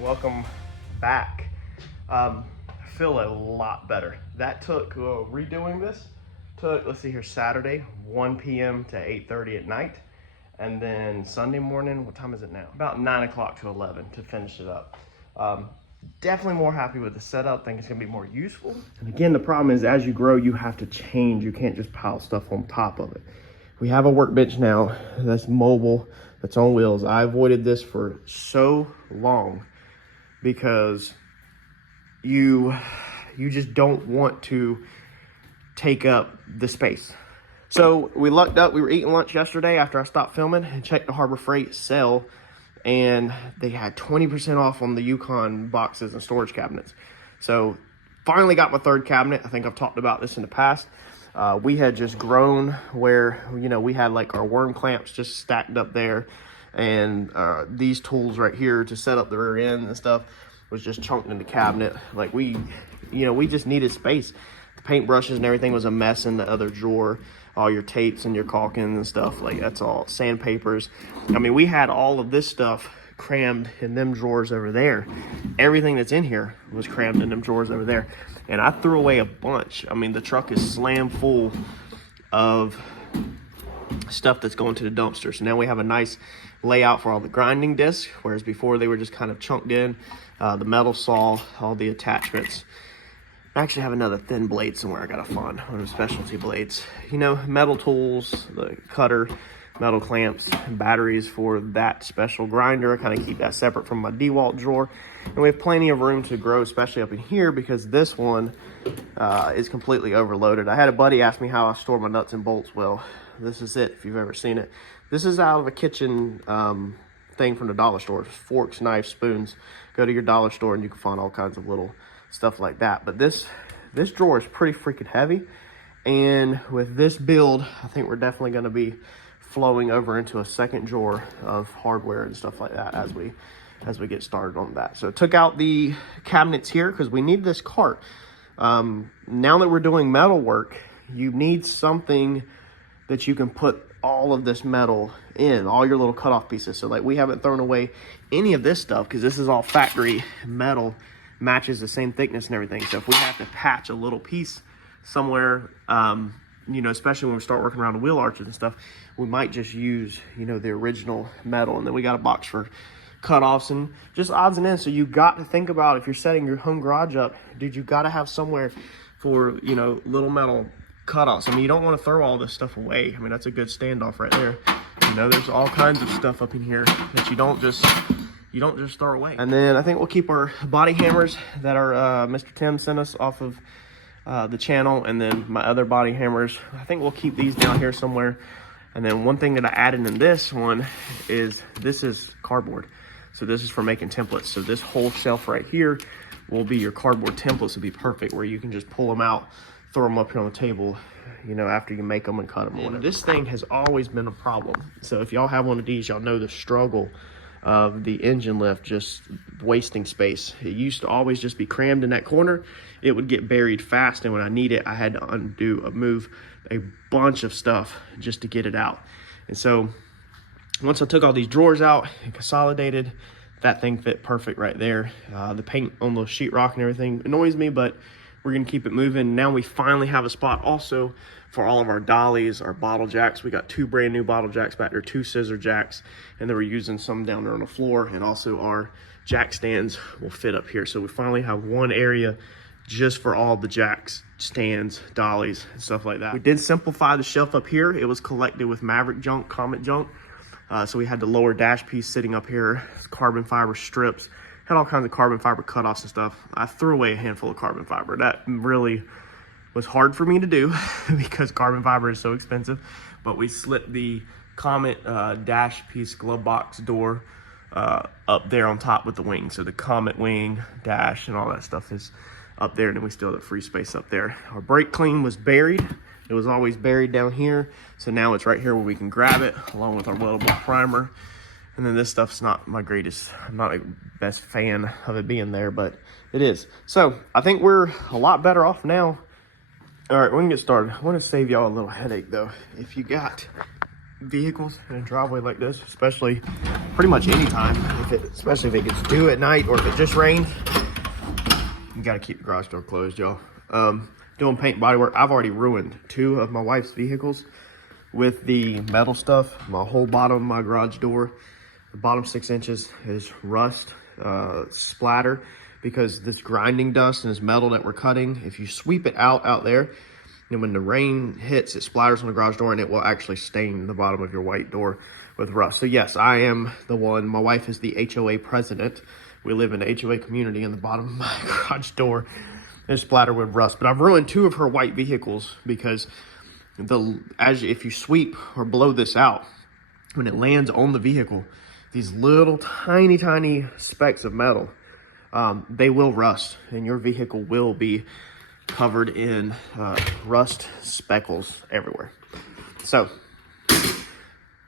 welcome back. I feel a lot better. That took, redoing this took, let's see here, Saturday, 1 p.m. to 8:30 at night. And then Sunday morning, what time is it now? About 9 o'clock to 11 to finish it up. Definitely more happy with the setup. Think it's gonna be more useful. And again, the problem is as you grow, you have to change. You can't just pile stuff on top of it. We have a workbench now that's mobile, that's on wheels. I avoided this for so long because you just don't want to take up the space. So we lucked up. We were eating lunch yesterday after I stopped filming and checked the Harbor Freight sale, and they had 20% off on the Yukon boxes and storage cabinets. So finally got my third cabinet. I think I've talked about this in the past. We had just grown where, we had like our worm clamps just stacked up there, and these tools right here to set up the rear end and stuff was just chunked in the cabinet. Like we just needed space. The paintbrushes and everything was a mess in the other drawer. All your tapes and your caulking and stuff, like that's all sandpapers. I mean, we had all of this stuff crammed in them drawers over there. Everything that's in here was crammed in them drawers over there. And I threw away a bunch. I mean, the truck is slam full of stuff that's going to the dumpster. So now we have a nice layout for all the grinding discs, whereas before they were just kind of chunked in. The metal saw, all the attachments. I actually have another thin blade somewhere I gotta find, one of the specialty blades. Metal tools, the cutter, metal clamps, batteries for that special grinder. I kind of keep that separate from my DeWalt drawer. And we have plenty of room to grow, especially up in here, because this one is completely overloaded. I had a buddy ask me how I store my nuts and bolts. Well, this is it, if you've ever seen it. This is out of a kitchen thing from the dollar store. Forks, knives, spoons. Go to your dollar store and you can find all kinds of little stuff like that. But this drawer is pretty freaking heavy, and with this build I think we're definitely going to be flowing over into a second drawer of hardware and stuff like that as we get started on that. So took out the cabinets here because we need this cart. Now that we're doing metal work, you need something that you can put all of this metal in, all your little cutoff pieces. So like we haven't thrown away any of this stuff because this is all factory metal, matches the same thickness and everything. So if we have to patch a little piece somewhere, especially when we start working around the wheel arches and stuff, we might just use, the original metal. And then we got a box for cutoffs and just odds and ends. So you got to think about, if you're setting your home garage up, dude, you got to have somewhere for, little metal cutoffs. I mean, you don't want to throw all this stuff away. I mean, that's a good standoff right there. There's all kinds of stuff up in here that you don't just throw away. And then I think we'll keep our body hammers that are Mr. Tim sent us off of the channel, and then my other body hammers. I think we'll keep these down here somewhere. And then one thing that I added in this one is this is cardboard. So this is for making templates. So this whole shelf right here will be your cardboard templates. It'll be perfect where you can just pull them out, throw them up here on the table, after you make them and cut them. And this thing has always been a problem. So if y'all have one of these, y'all know the struggle of the engine lift just wasting space. It used to always just be crammed in that corner. It would get buried fast, and when I need it, I had to move a bunch of stuff just to get it out. And so once I took all these drawers out and consolidated, that thing fit perfect right there. The paint on the sheetrock and everything annoys me, but we're gonna keep it moving. Now we finally have a spot also for all of our dollies, our bottle jacks. We got 2 brand new bottle jacks back there, 2 scissor jacks, and then we're using some down there on the floor, and also our jack stands will fit up here. So we finally have one area just for all the jacks, stands, dollies, and stuff like that. We did simplify the shelf up here. It was collected with Maverick junk, Comet junk. So we had the lower dash piece sitting up here, carbon fiber strips, had all kinds of carbon fiber cutoffs and stuff. I threw away a handful of carbon fiber. That really was hard for me to do because carbon fiber is so expensive. But we slipped the Comet dash piece glove box door up there on top with the wing. So the Comet wing, dash, and all that stuff is up there, and then we still have free space up there. Our brake clean was buried. It was always buried down here. So now it's right here where we can grab it along with our weldable primer. And then this stuff's not my greatest, I'm not a best fan of it being there, but it is. So I think we're a lot better off now. All right, we're gonna get started. I wanna save y'all a little headache though. If you got vehicles in a driveway like this, especially pretty much any time, especially if it gets due at night or if it just rained. You gotta keep the garage door closed, y'all. Doing paint body work. I've already ruined 2 of my wife's vehicles with the metal stuff. My whole bottom of my garage door, the bottom 6 inches is rust, splatter, because this grinding dust and this metal that we're cutting, if you sweep it out there, and when the rain hits, it splatters on the garage door and it will actually stain the bottom of your white door with rust. So yes, I am the one. My wife is the HOA president. We live in an HOA community, and the bottom of my garage door is splattered with rust. But I've ruined 2 of her white vehicles because if you sweep or blow this out, when it lands on the vehicle, these little tiny specks of metal, they will rust, and your vehicle will be covered in rust speckles everywhere. So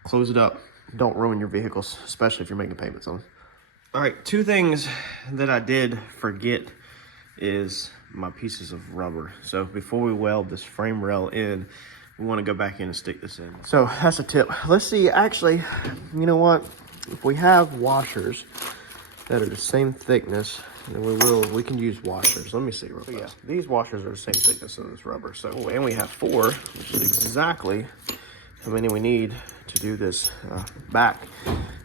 close it up. Don't ruin your vehicles, especially if you're making payments on them. All right, 2 things that I did forget is my pieces of rubber. So before we weld this frame rail in, we want to go back in and stick this in. So that's a tip. Let's see, actually, you know what? If we have washers that are the same thickness, then we can use washers. Let me see real fast. Yeah, these washers are the same thickness as this rubber. So, and we have 4, which is exactly how many we need to do this back.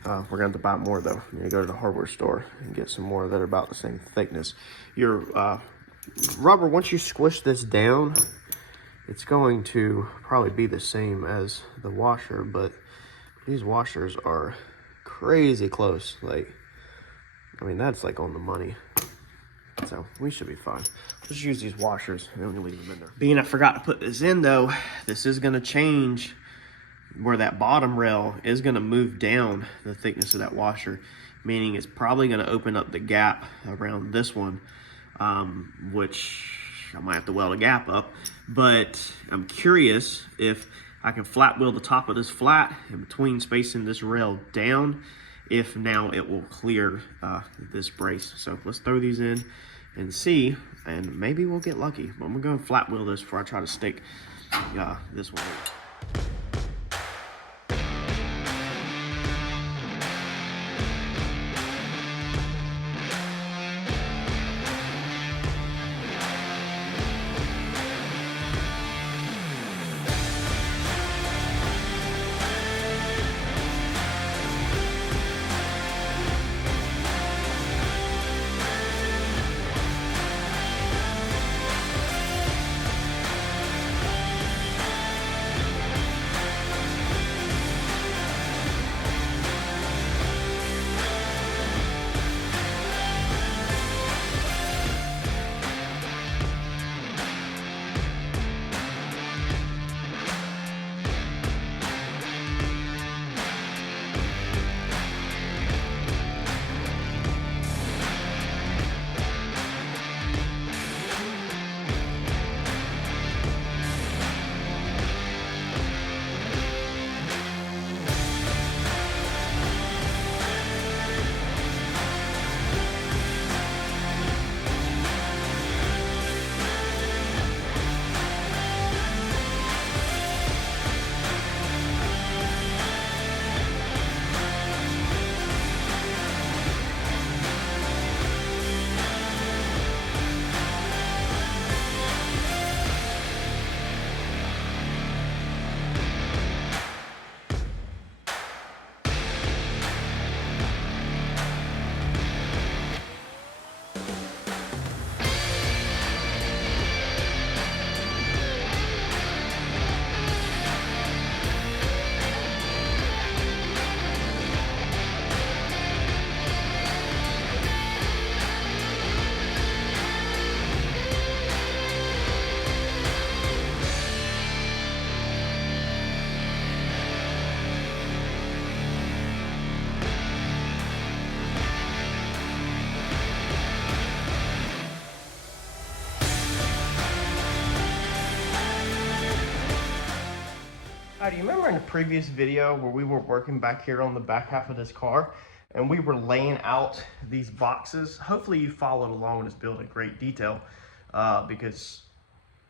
We're gonna have to buy more though. You're gonna go to the hardware store and get some more that are about the same thickness. Your rubber, once you squish this down, it's going to probably be the same as the washer, but these washers are crazy close. Like, I mean, that's like on the money. So we should be fine. Just use these washers and we leave them in there. Being I forgot to put this in though, this is gonna change where that bottom rail is gonna move down the thickness of that washer, meaning it's probably gonna open up the gap around this one, which I might have to weld a gap up, but I'm curious if I can flat wheel the top of this flat in between spacing this rail down, if now it will clear this brace. So let's throw these in and see, and maybe we'll get lucky. But I'm gonna flat wheel this before I try to stick this one in. Do you remember in the previous video where we were working back here on the back half of this car and we were laying out these boxes? Hopefully you followed along in this build in great detail because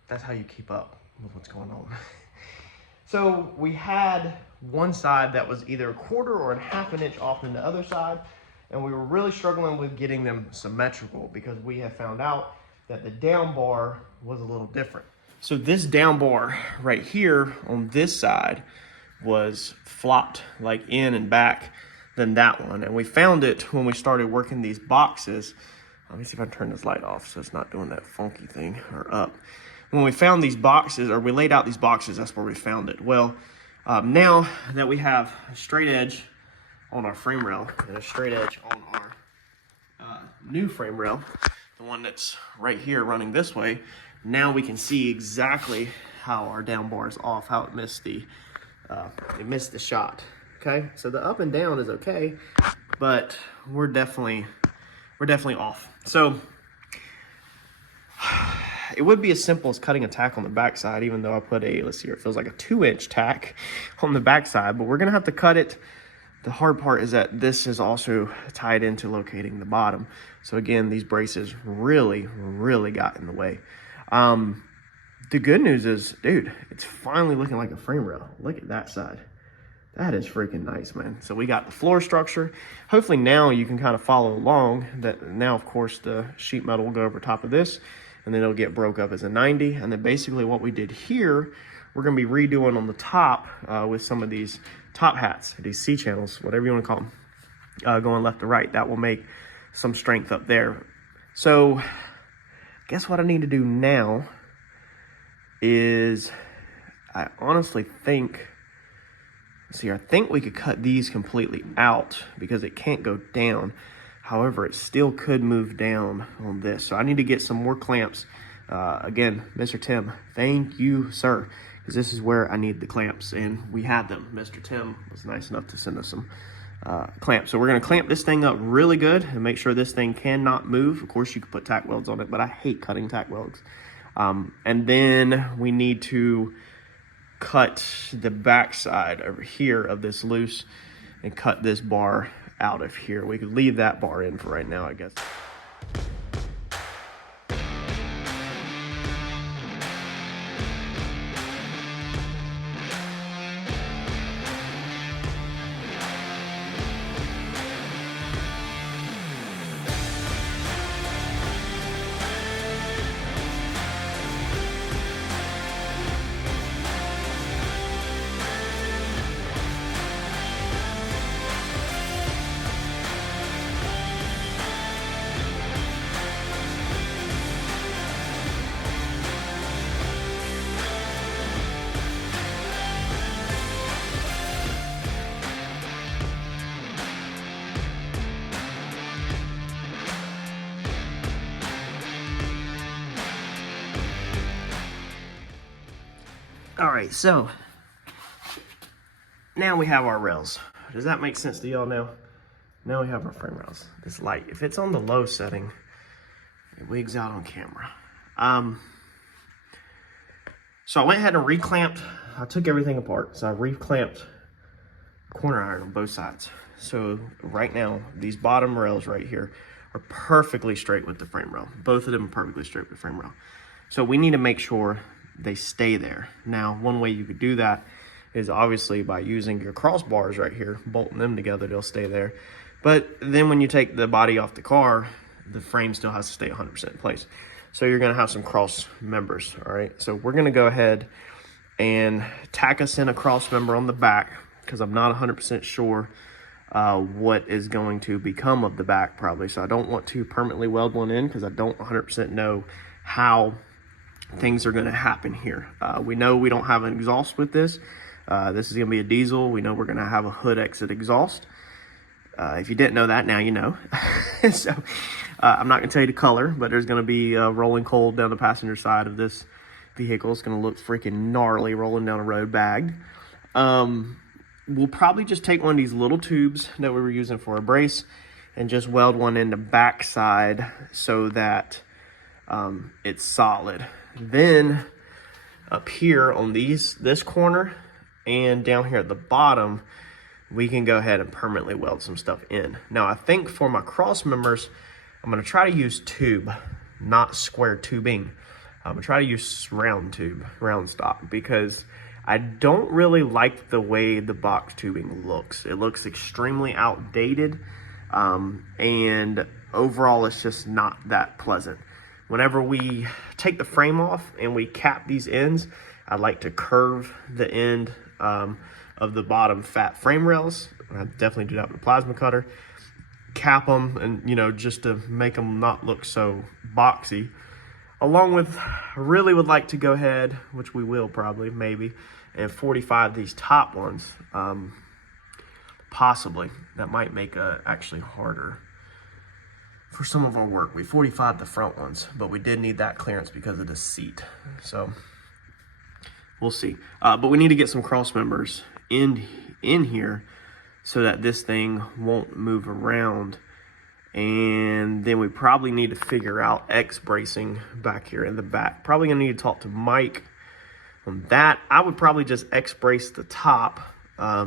that's how you keep up with what's going on. So we had one side that was either a quarter or a half an inch off than the other side, and we were really struggling with getting them symmetrical because we have found out that the down bar was a little different. So this down bar right here on this side was flopped like in and back than that one, and we found it when we started working these boxes. Let me see if I can turn this light off so it's not doing that funky thing, or up. When we found these boxes, or we laid out these boxes, that's where we found it. Well, now that we have a straight edge on our frame rail and a straight edge on our new frame rail, the one that's right here running this way, now we can see exactly how our down bar is off, how it missed the shot. Okay, so the up and down is okay, but we're definitely off. So it would be as simple as cutting a tack on the backside, even though I put a, let's see here, it feels like a 2-inch tack on the backside, but we're gonna have to cut it. The hard part is that this is also tied into locating the bottom. So again, these braces really got in the way. The good news is, dude, it's finally looking like a frame rail. Look at that side. That is freaking nice, man. So we got the floor structure. Hopefully now you can kind of follow along. That now, of course, the sheet metal will go over top of this, and then it'll get broke up as a 90. And then basically what we did here, we're gonna be redoing on the top with some of these top hats, these C channels, whatever you wanna call them, going left to right. That will make some strength up there. So guess what I need to do now is, I honestly think, see, I think we could cut these completely out because it can't go down. However, it still could move down on this. So I need to get some more clamps. Again, Mr. Tim, thank you, sir, because this is where I need the clamps, and we had them. Mr. Tim was nice enough to send us some clamps. So we're gonna clamp this thing up really good and make sure this thing cannot move. Of course, you could put tack welds on it, but I hate cutting tack welds. And then we need to cut the backside over here of this loose and cut this bar out of here. We could leave that bar in for right now, I guess. All right, so now we have our rails. Does that make sense to y'all now? Now we have our frame rails. This light, if it's on the low setting, it wigs out on camera. So I went ahead and reclamped. I took everything apart. So I reclamped corner iron on both sides. So right now, these bottom rails right here are perfectly straight with the frame rail. Both of them are perfectly straight with the frame rail. So we need to make sure they stay there. Now, one way you could do that is obviously by using your crossbars right here, bolting them together, they'll stay there. But then when you take the body off the car, the frame still has to stay 100% in place. So you're gonna have some cross members, all right? So we're gonna go ahead and tack us in a cross member on the back, because I'm not 100% sure what is going to become of the back probably. So I don't want to permanently weld one in because I don't 100% know how things are going to happen here. We know we don't have an exhaust with this. This is going to be a diesel. We know we're going to have a hood exit exhaust. If you didn't know that, now you know. So I'm not going to tell you the color, but there's going to be rolling cold down the passenger side of this vehicle. It's going to look freaking gnarly rolling down a road bagged. We'll probably just take one of these little tubes that we were using for a brace and just weld one in the back side so that it's solid. Then up here on this corner and down here at the bottom, we can go ahead and permanently weld some stuff in. Now I think for my cross members, I'm gonna try to use tube, not square tubing. I'm gonna try to use round tube, round stock, because I don't really like the way the box tubing looks. It looks extremely outdated, and overall it's just not that pleasant. Whenever we take the frame off and we cap these ends, I like to curve the end of the bottom fat frame rails. I definitely do that with a plasma cutter. Cap them, and you know, just to make them not look so boxy. Along with, I really would like to go ahead, which we will probably, maybe, and 45 these top ones, possibly. That might make it actually harder for some of our work. We 45 the front ones, but we did need that clearance because of the seat. So we'll see. But we need to get some cross members in here so that this thing won't move around. And then we probably need to figure out X bracing back here in the back. Probably gonna need to talk to Mike on that. I would probably just X brace the top, but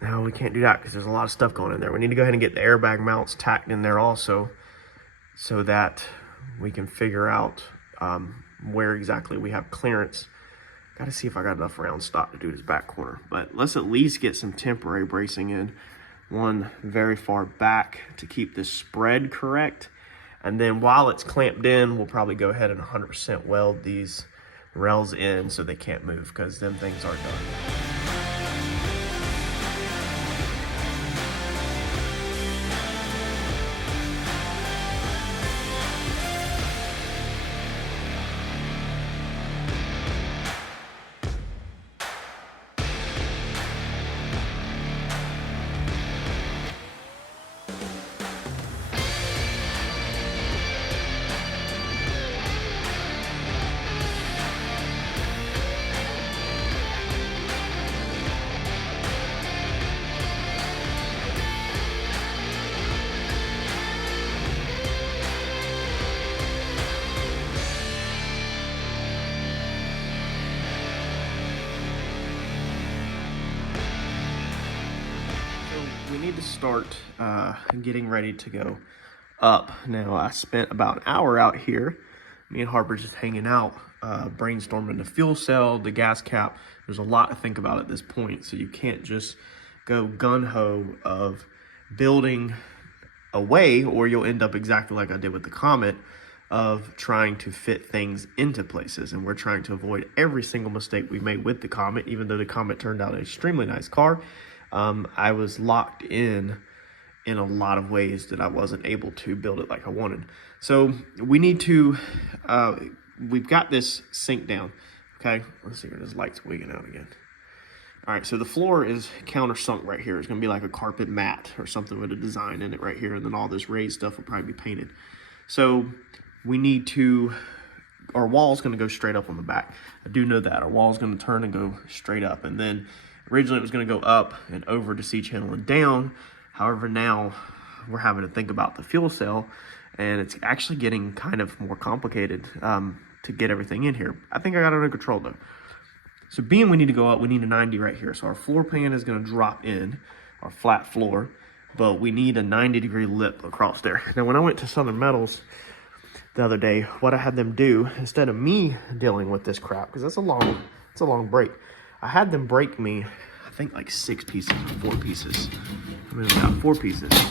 no, we can't do that because there's a lot of stuff going in there. We need to go ahead and get the airbag mounts tacked in there also, so that we can figure out where exactly we have clearance. Gotta see if I got enough round stock to do this back corner, but let's at least get some temporary bracing in. One very far back to keep this spread correct. And then while it's clamped in, we'll probably go ahead and 100% weld these rails in so they can't move, because them things are done. We need to start getting ready to go up. Now, I spent about an hour out here. Me and Harper just hanging out, brainstorming the fuel cell, the gas cap. There's a lot to think about at this point, so you can't just go gun-ho of building away, or you'll end up exactly like I did with the Comet, of trying to fit things into places. And we're trying to avoid every single mistake we made with the Comet. Even though the Comet turned out an extremely nice car, I was locked in a lot of ways that I wasn't able to build it like I wanted. So we need to, we've got this sink down, okay? Let's see here, this light's wigging out again. All right, so the floor is countersunk right here. It's gonna be like a carpet mat or something with a design in it right here, and then all this raised stuff will probably be painted. So we need to, our wall's gonna go straight up on the back. I do know that. Our wall's gonna turn and go straight up, and then originally it was gonna go up and over to C-channel and down. However, now we're having to think about the fuel cell, and it's actually getting kind of more complicated to get everything in here. I think I got it under control though. So being we need to go up, we need a 90 right here. So our floor pan is gonna drop in, our flat floor, but we need a 90-degree lip across there. Now, when I went to Southern Metals the other day, what I had them do, instead of me dealing with this crap, because it's a long break, I had them break me, I think like 6 pieces or 4 pieces. I mean, about 4 pieces. I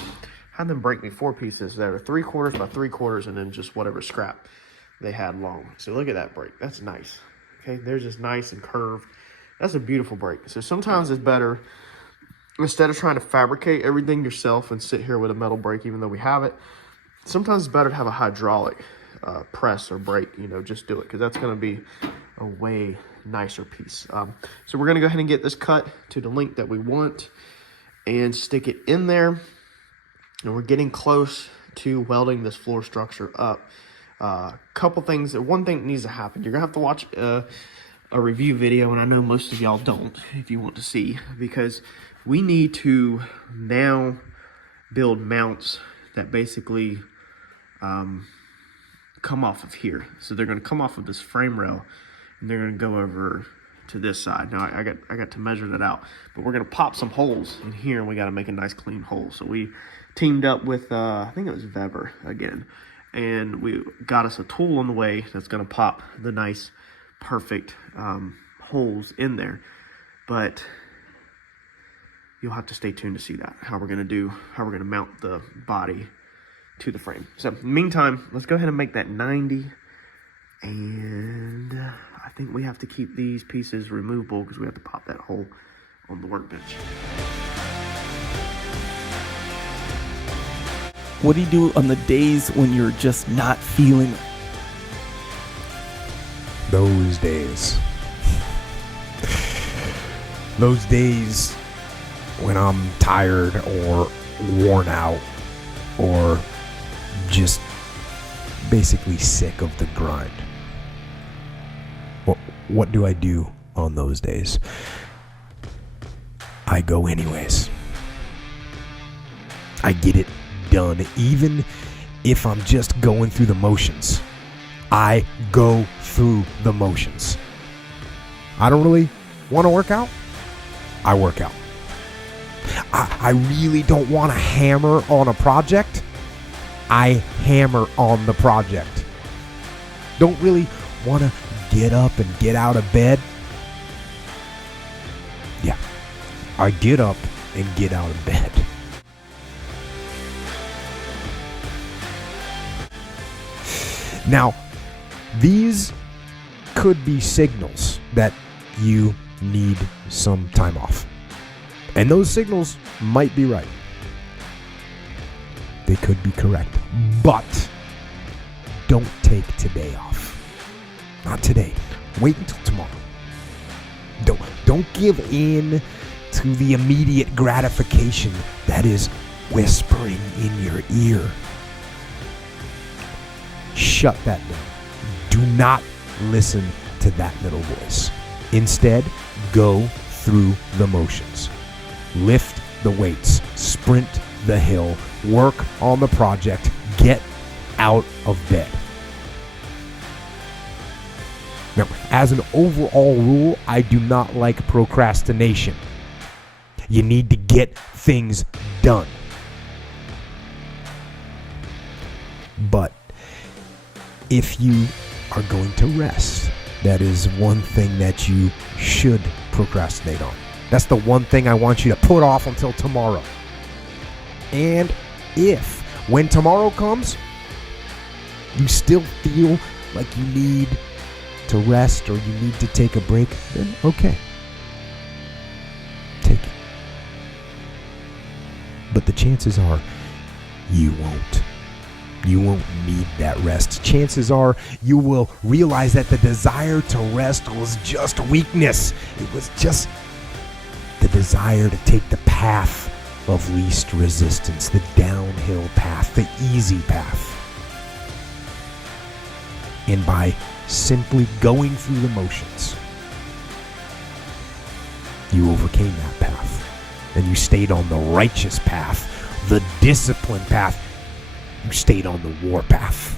had them break me 4 pieces that are 3/4 by 3/4, and then just whatever scrap they had long. So look at that break. That's nice. Okay, they're just nice and curved. That's a beautiful break. So sometimes it's better, instead of trying to fabricate everything yourself and sit here with a metal brake, even though we have it, sometimes it's better to have a hydraulic press or brake. You know, just do it, because that's going to be a way nicer piece. So we're going to go ahead and get this cut to the length that we want and stick it in there. And we're getting close to welding this floor structure up. Couple things, one thing that needs to happen. You're gonna have to watch a review video, and I know most of y'all don't, if you want to see, because we need to now build mounts that basically come off of here. So they're gonna come off of this frame rail, and they're gonna go over to this side. Now I got to measure that out, but we're gonna pop some holes in here, and we got to make a nice clean hole. So we teamed up with I think it was Weber again, and we got us a tool on the way that's gonna pop the nice perfect holes in there, but you'll have to stay tuned to see that, how we're gonna mount the body to the frame. So in the meantime, let's go ahead and make that 90. And I think we have to keep these pieces removable because we have to pop that hole on the workbench. What do you do on the days when you're just not feeling it? Those days. Those days when I'm tired or worn out or just basically sick of the grind. What do I do on those days? I go anyways. I get it done, even if I'm just going through the motions. I go through the motions. I don't really want to work out. I work out. I really don't want to hammer on a project. I hammer on the project. Don't really want to get up and get out of bed. Yeah, I get up and get out of bed. Now, these could be signals that you need some time off. And those signals might be right. They could be correct. But don't take today off. Not today. Wait until tomorrow. Don't give in to the immediate gratification that is whispering in your ear. Shut that down. Do not listen to that little voice. Instead, go through the motions. Lift the weights. Sprint the hill. Work on the project. Get out of bed. Now, as an overall rule, I do not like procrastination. You need to get things done. But if you are going to rest, that is one thing that you should procrastinate on. That's the one thing I want you to put off until tomorrow. And if, when tomorrow comes, you still feel like you need to rest or you need to take a break, then okay. Take it. But the chances are you won't. You won't need that rest. Chances are you will realize that the desire to rest was just weakness. It was just the desire to take the path of least resistance, the downhill path, the easy path. And by simply going through the motions, you overcame that path. And you stayed on the righteous path, the disciplined path. You stayed on the war path.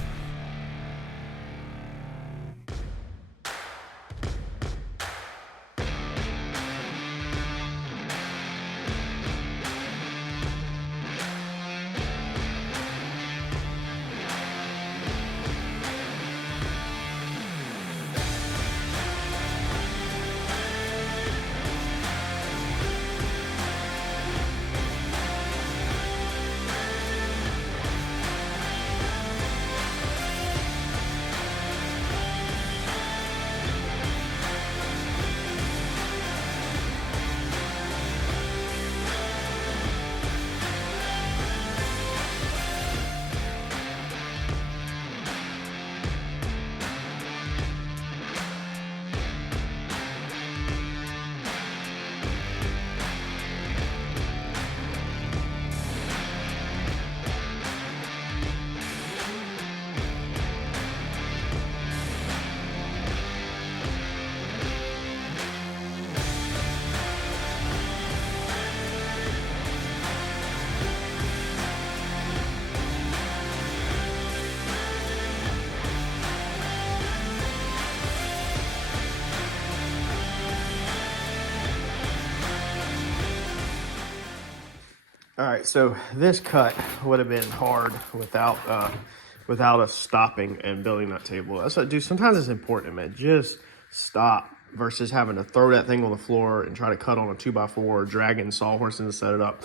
All right, so this cut would have been hard without us stopping and building that table. That's what I do. Sometimes it's important, man. Just stop, versus having to throw that thing on the floor and try to cut on a 2x4, dragging sawhorses to set it up.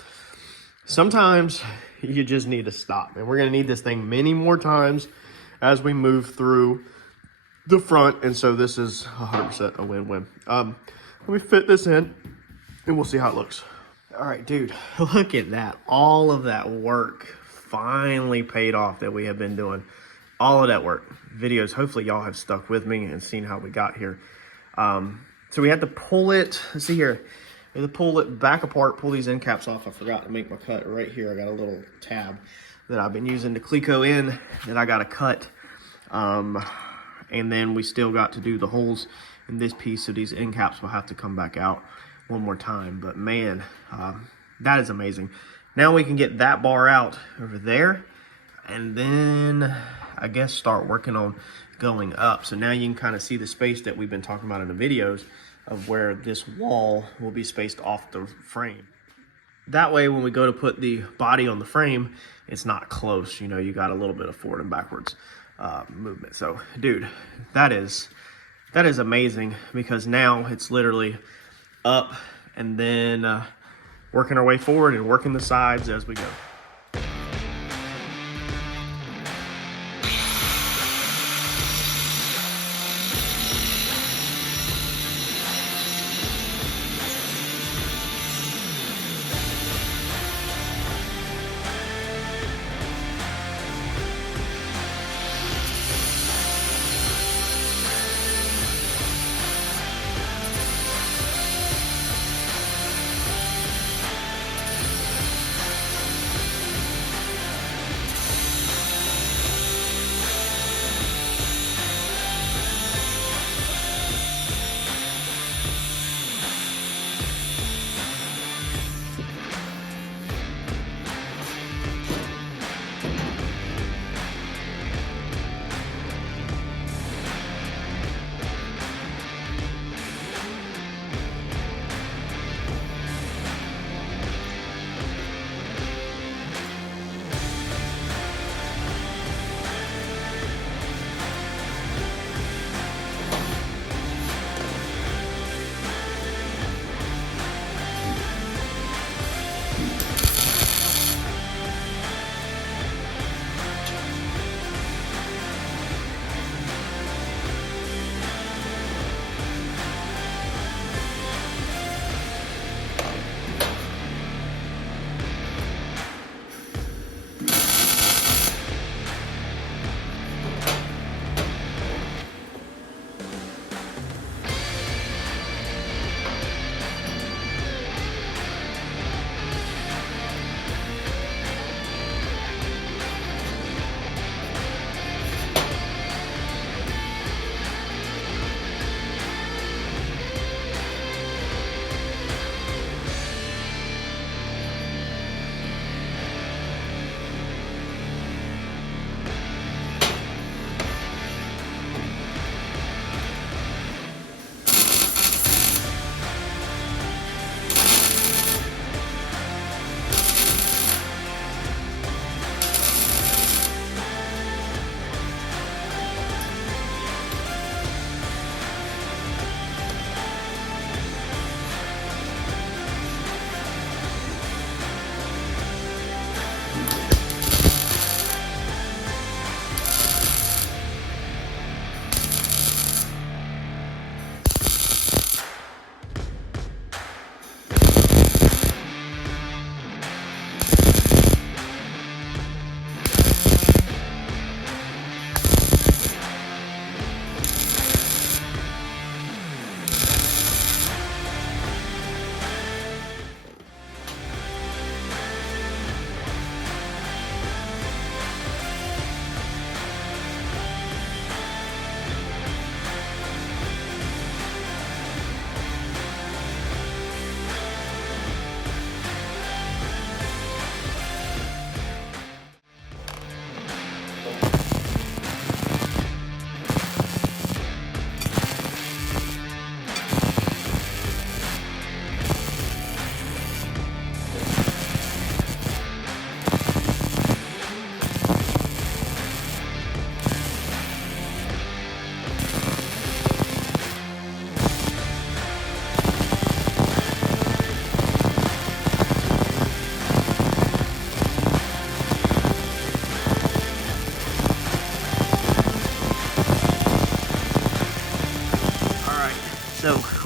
Sometimes you just need to stop, and we're going to need this thing many more times as we move through the front, and so this is 100% a win-win. Let me fit this in, and we'll see how it looks. All right, dude, look at that. All of that work finally paid off that we have been doing. All of that work. Videos, hopefully y'all have stuck with me and seen how we got here. So we had to pull it, let's see here. We had to pull it back apart, pull these end caps off. I forgot to make my cut right here. I got a little tab that I've been using to Cleco in that I got to cut. And then we still got to do the holes in this piece, so these end caps will have to come back out one more time. But man, that is amazing. Now we can get that bar out over there, and then I guess start working on going up. So now you can kind of see the space that we've been talking about in the videos of where this wall will be spaced off the frame. That way, when we go to put the body on the frame, it's not close. You know, you got a little bit of forward and backwards movement. So, dude, that is amazing, because now it's literally up and then working our way forward and working the sides as we go.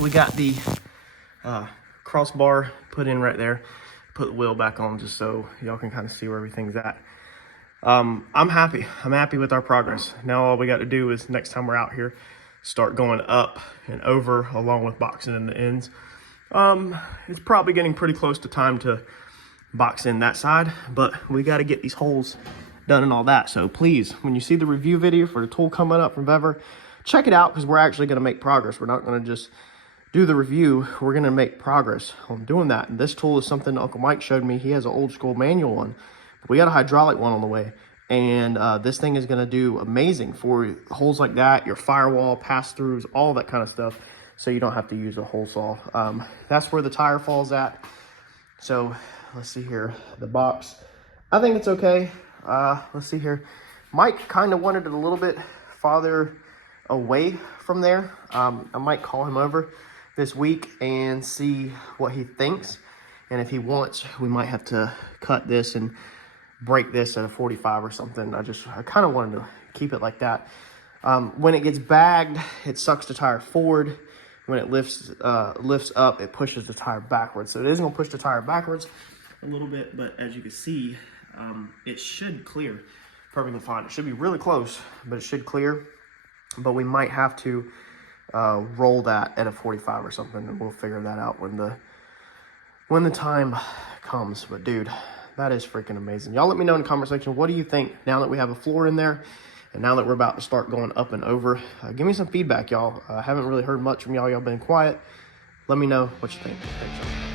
we got the crossbar put in right there. Put the wheel back on just so y'all can kind of see where everything's at. I'm happy. I'm happy with our progress. Now all we got to do is next time we're out here, start going up and over along with boxing in the ends. It's probably getting pretty close to time to box in that side, but we got to get these holes done and all that. So please, when you see the review video for the tool coming up from Vever, check it out, because we're actually going to make progress. We're not going to just do the review. We're going to make progress on doing that. And this tool is something Uncle Mike showed me. He has an old school manual one, but we got a hydraulic one on the way. And this thing is going to do amazing for holes like that, your firewall, pass-throughs, all that kind of stuff, so you don't have to use a hole saw. That's where the tire falls at. So let's see here. The box, I think it's okay. Let's see here. Mike kind of wanted it a little bit farther away from there. I might call him over this week and see what he thinks. And if he wants, we might have to cut this and break this at a 45 or something. I kind of wanted to keep it like that. When it gets bagged, it sucks the tire forward. When it lifts up, it pushes the tire backwards. So it is going to push the tire backwards a little bit, but as you can see, it should clear perfectly fine. It should be really close, but it should clear. But we might have to roll that at a 45 or something, and we'll figure that out when the time comes. But dude, that is freaking amazing. Y'all let me know in the comment section, what do you think now that we have a floor in there and now that we're about to start going up and over? Give me some feedback, y'all. I haven't really heard much from y'all. Y'all been quiet. Let me know what you think. Thanks, y'all.